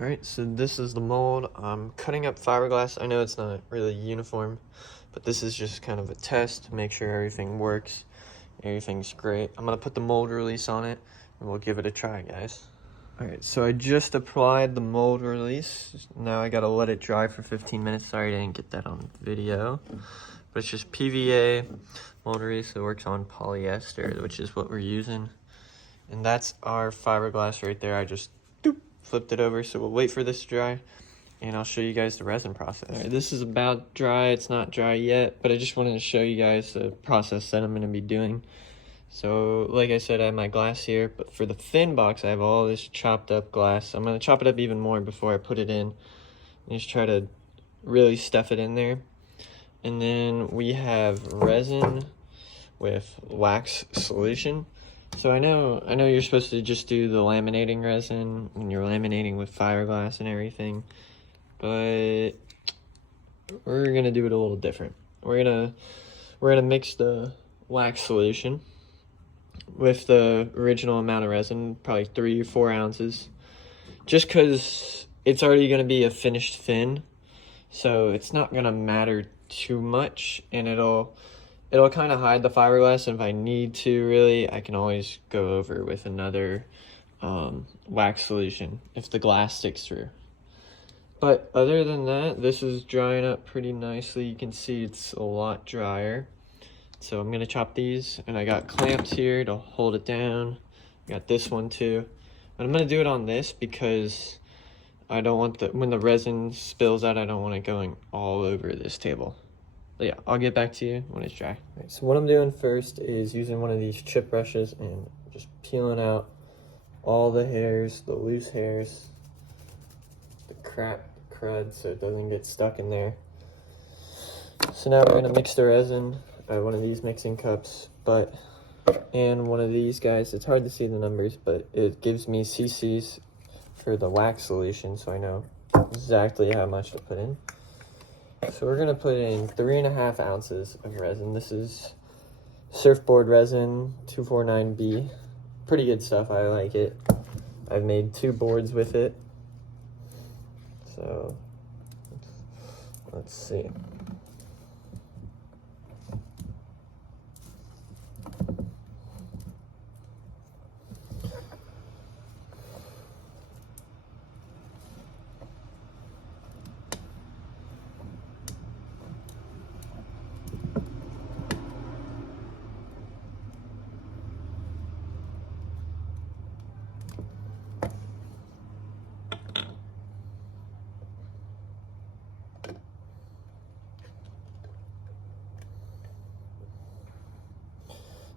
Alright, so this is the mold. I'm cutting up fiberglass. I know it's not really uniform, but this is just kind of a test to make sure everything works. Everything's great. I'm going to put the mold release on it, and we'll give it a try, guys. Alright, so I just applied the mold release. Now I got to let it dry for 15 minutes. Sorry I didn't get that on video. But it's just PVA mold release. It works on polyester, which is what we're using. And that's our fiberglass right there. I just flipped it over, so we'll wait for this to dry and I'll show you guys the resin process. All right, this is about dry. It's not dry yet, but I just wanted to show you guys the process that I'm going to be doing. So like I said, I have my glass here, but for the fin box I have all this chopped up glass. I'm going to chop it up even more before I put it in and just try to really stuff it in there. And then we have resin with wax solution. So I know you're supposed to just do the laminating resin when you're laminating with fiberglass and everything, but we're gonna do it a little different. We're gonna mix the wax solution with the original amount of resin, probably 3 or 4 ounces, just because it's already gonna be a finished fin, so it's not gonna matter too much, and it'll kind of hide the fiberglass, and if I need to, really, I can always go over with another wax solution if the glass sticks through. But other than that, this is drying up pretty nicely. You can see it's a lot drier. So I'm going to chop these, and I got clamps here to hold it down. Got this one too. But I'm going to do it on this because I don't want when the resin spills out, I don't want it going all over this table. But yeah, I'll get back to you when it's dry. Right, so what I'm doing first is using one of these chip brushes and just peeling out all the hairs, the loose hairs, the crud, so it doesn't get stuck in there. So now we're gonna mix the resin. I have one of these mixing cups, and one of these guys. It's hard to see the numbers, but it gives me cc's for the wax solution, so I know exactly how much to put in. So we're gonna put in 3.5 ounces of resin. This is surfboard resin 249B. Pretty good stuff, I like it. I've made 2 boards with it. So let's see.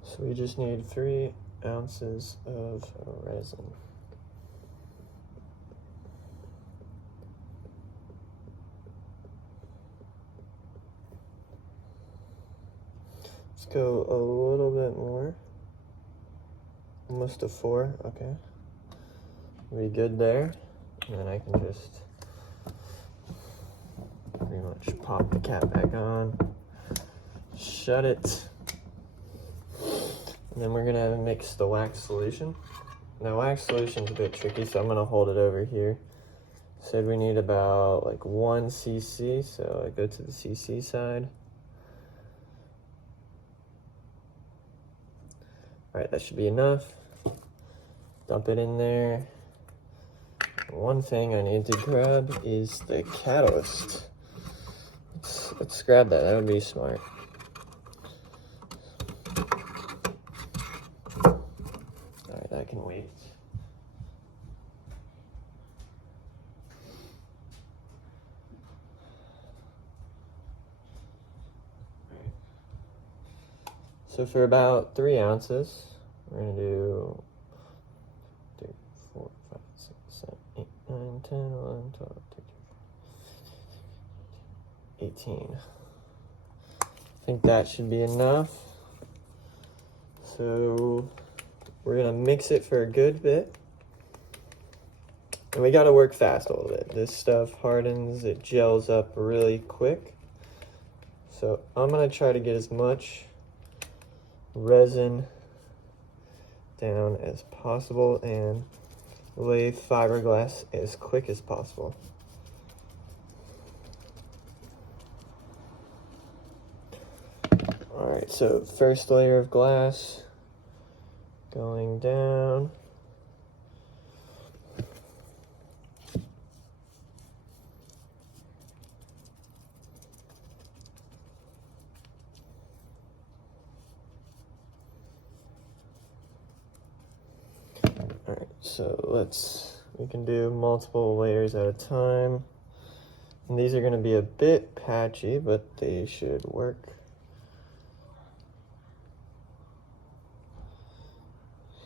So we just need 3 ounces of resin. Let's go a little bit more. Almost a 4, okay. Be good there. And then I can just pretty much pop the cap back on. Shut it. And then we're gonna mix the wax solution. Now wax solution's a bit tricky, so I'm gonna hold it over here. Said we need about like 1 cc, so I go to the cc side. All right, that should be enough. Dump it in there. One thing I need to grab is the catalyst. Let's grab that, that would be smart. That can wait. Right. So for about 3 ounces, we're gonna do 3, 4, 5, 6, 7, 8, 9, 10, 11, 12, 13, 18. I think that should be enough. So we're gonna mix it for a good bit. And we gotta work fast a little bit. This stuff hardens, it gels up really quick. So I'm gonna try to get as much resin down as possible, and lay fiberglass as quick as possible. Alright, so first layer of glass going down. Alright, so we can do multiple layers at a time. And these are going to be a bit patchy, but they should work.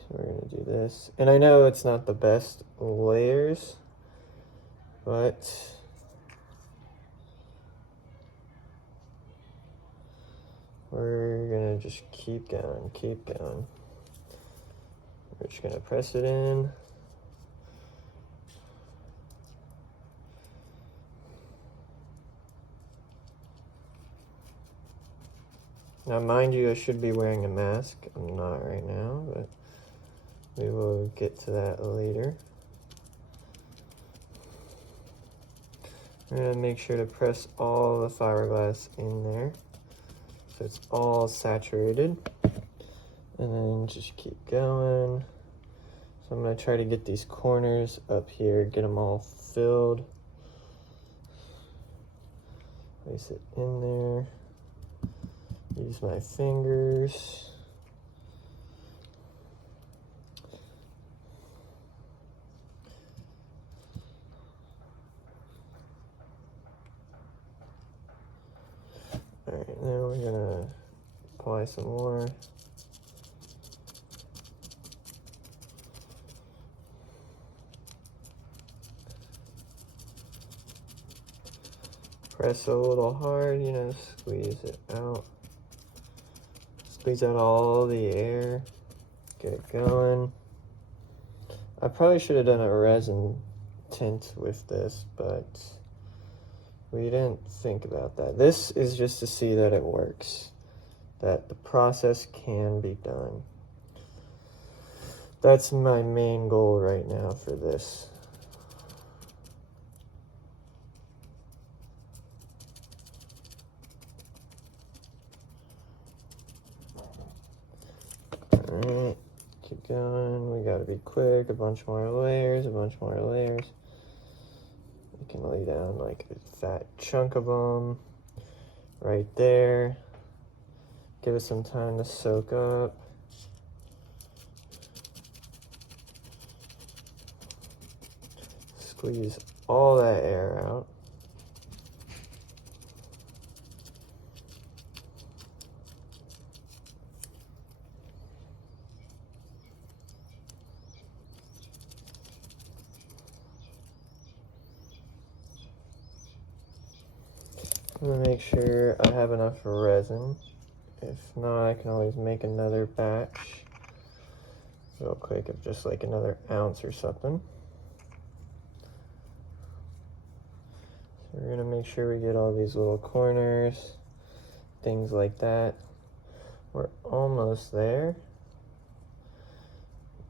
So we're going to do this. And I know it's not the best layers, but we're going to just keep going, keep going. We're just going to press it in. Now, mind you, I should be wearing a mask. I'm not right now, but we will get to that later. We're going to make sure to press all the fiberglass in there so it's all saturated. And then just keep going. So I'm going to try to get these corners up here, get them all filled. Place it in there. Use my fingers. All right, now we're gonna apply some more. Press a little hard, you know, squeeze it out. Squeeze out all the air, get it going. I probably should have done a resin tint with this, but we didn't think about that. This is just to see that it works, that the process can be done. That's my main goal right now for this. Alright, keep going. We gotta be quick. A bunch more layers, a bunch more layers. We can lay down like a fat chunk of them right there. Give it some time to soak up. Squeeze all that air out. I'm gonna make sure I have enough resin. If not, I can always make another batch real quick of just like another ounce or something. So we're gonna make sure we get all these little corners, things like that. We're almost there.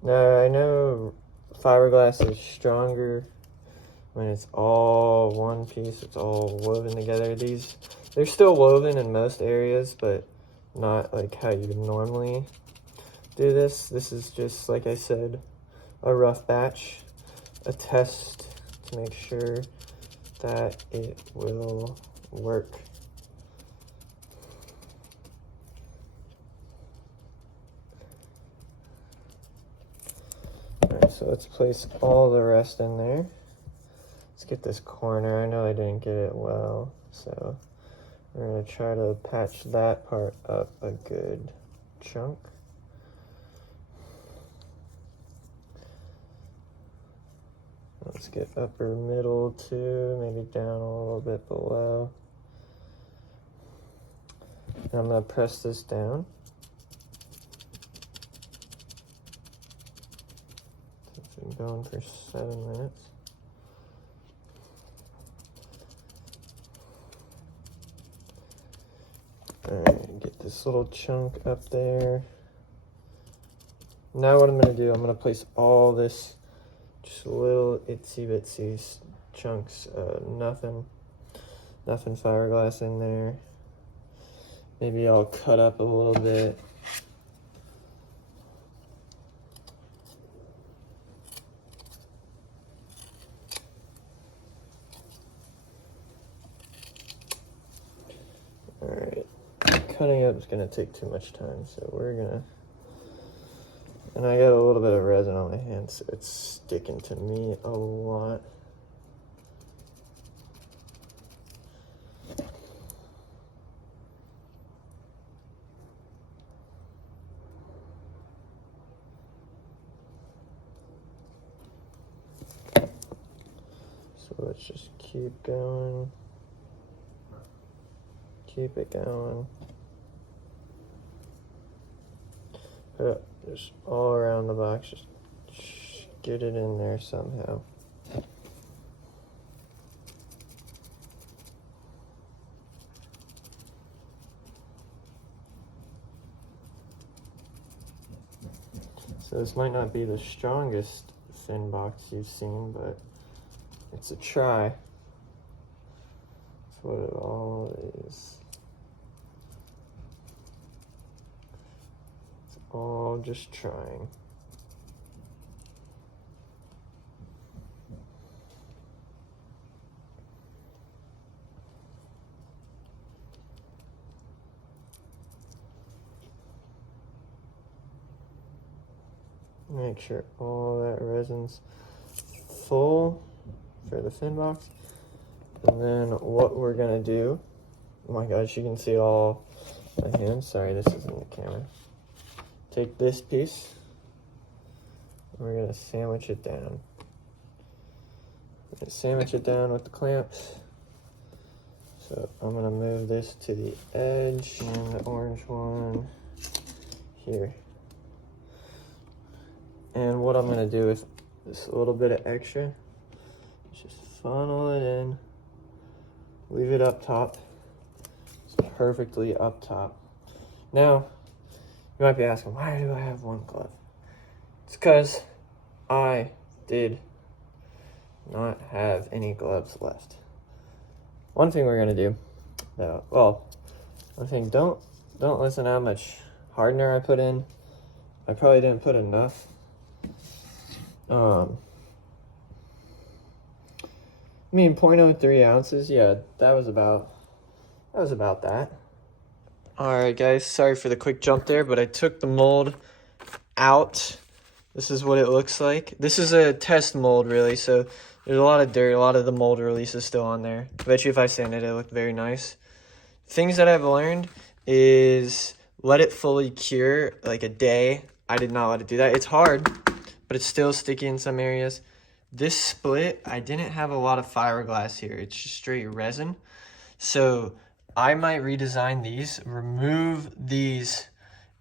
Now, I know fiberglass is stronger when it's all one piece, it's all woven together. They're still woven in most areas, but not like how you would normally do this. This is just, like I said, a rough batch, a test to make sure that it will work. Alright, so let's place all the rest in there. Let's get this corner. I know I didn't get it well, so we're going to try to patch that part up a good chunk. Let's get upper middle too, maybe down a little bit below. And I'm going to press this down. It's been going for 7 minutes. Alright, get this little chunk up there. Now what I'm going to do, I'm going to place all this just Just little itsy bitsy chunks, nothing fiberglass in there. Maybe I'll cut up a little bit. All right, cutting up is gonna take too much time, so we're gonna, and I got a little bit of resin on my hands, so it's sticking to me a lot. So let's just keep going. Keep it going. Put it just all around the box. Just get it in there somehow. So this might not be the strongest fin box you've seen, but it's a try. That's what it all is. It's all just trying. Make sure all that resin's full for the fin box. And then what we're gonna do, oh my gosh, you can see all my hands. Sorry, this isn't the camera. Take this piece, and we're gonna sandwich it down. We're gonna sandwich it down with the clamps. So I'm gonna move this to the edge and the orange one here. And what I'm gonna do with this little bit of extra is just funnel it in, leave it up top. It's perfectly up top. Now, you might be asking, why do I have one glove? It's because I did not have any gloves left. One thing we're gonna do, one thing, don't listen to how much hardener I put in. I probably didn't put enough. I mean, 0.03 ounces, yeah, that was about that. All right, guys, sorry for the quick jump there, but I took the mold out. This is what it looks like. This is a test mold, really, so there's a lot of dirt, a lot of the mold release is still on there. I bet you if I sanded it, it looked very nice. Things that I've learned is let it fully cure, like a day. I did not let it do that. It's hard, but it's still sticky in some areas. This split, I didn't have a lot of fiberglass here. It's just straight resin. So I might redesign these, remove these,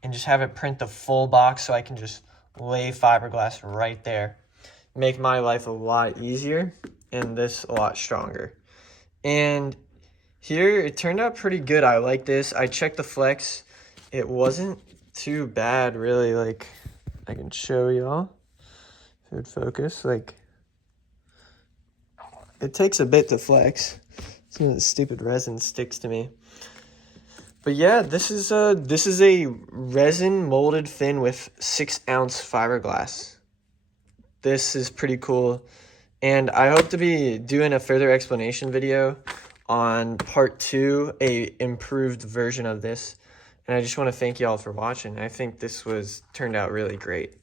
and just have it print the full box so I can just lay fiberglass right there. Make my life a lot easier and this a lot stronger. And here, it turned out pretty good. I like this. I checked the flex. It wasn't too bad, really. Like, I can show y'all. If it would focus, like, it takes a bit to flex. Some of the stupid resin sticks to me. But yeah, this is a resin molded fin with 6-ounce fiberglass. This is pretty cool. And I hope to be doing a further explanation video on part 2, a improved version of this. And I just want to thank y'all for watching. I think this turned out really great.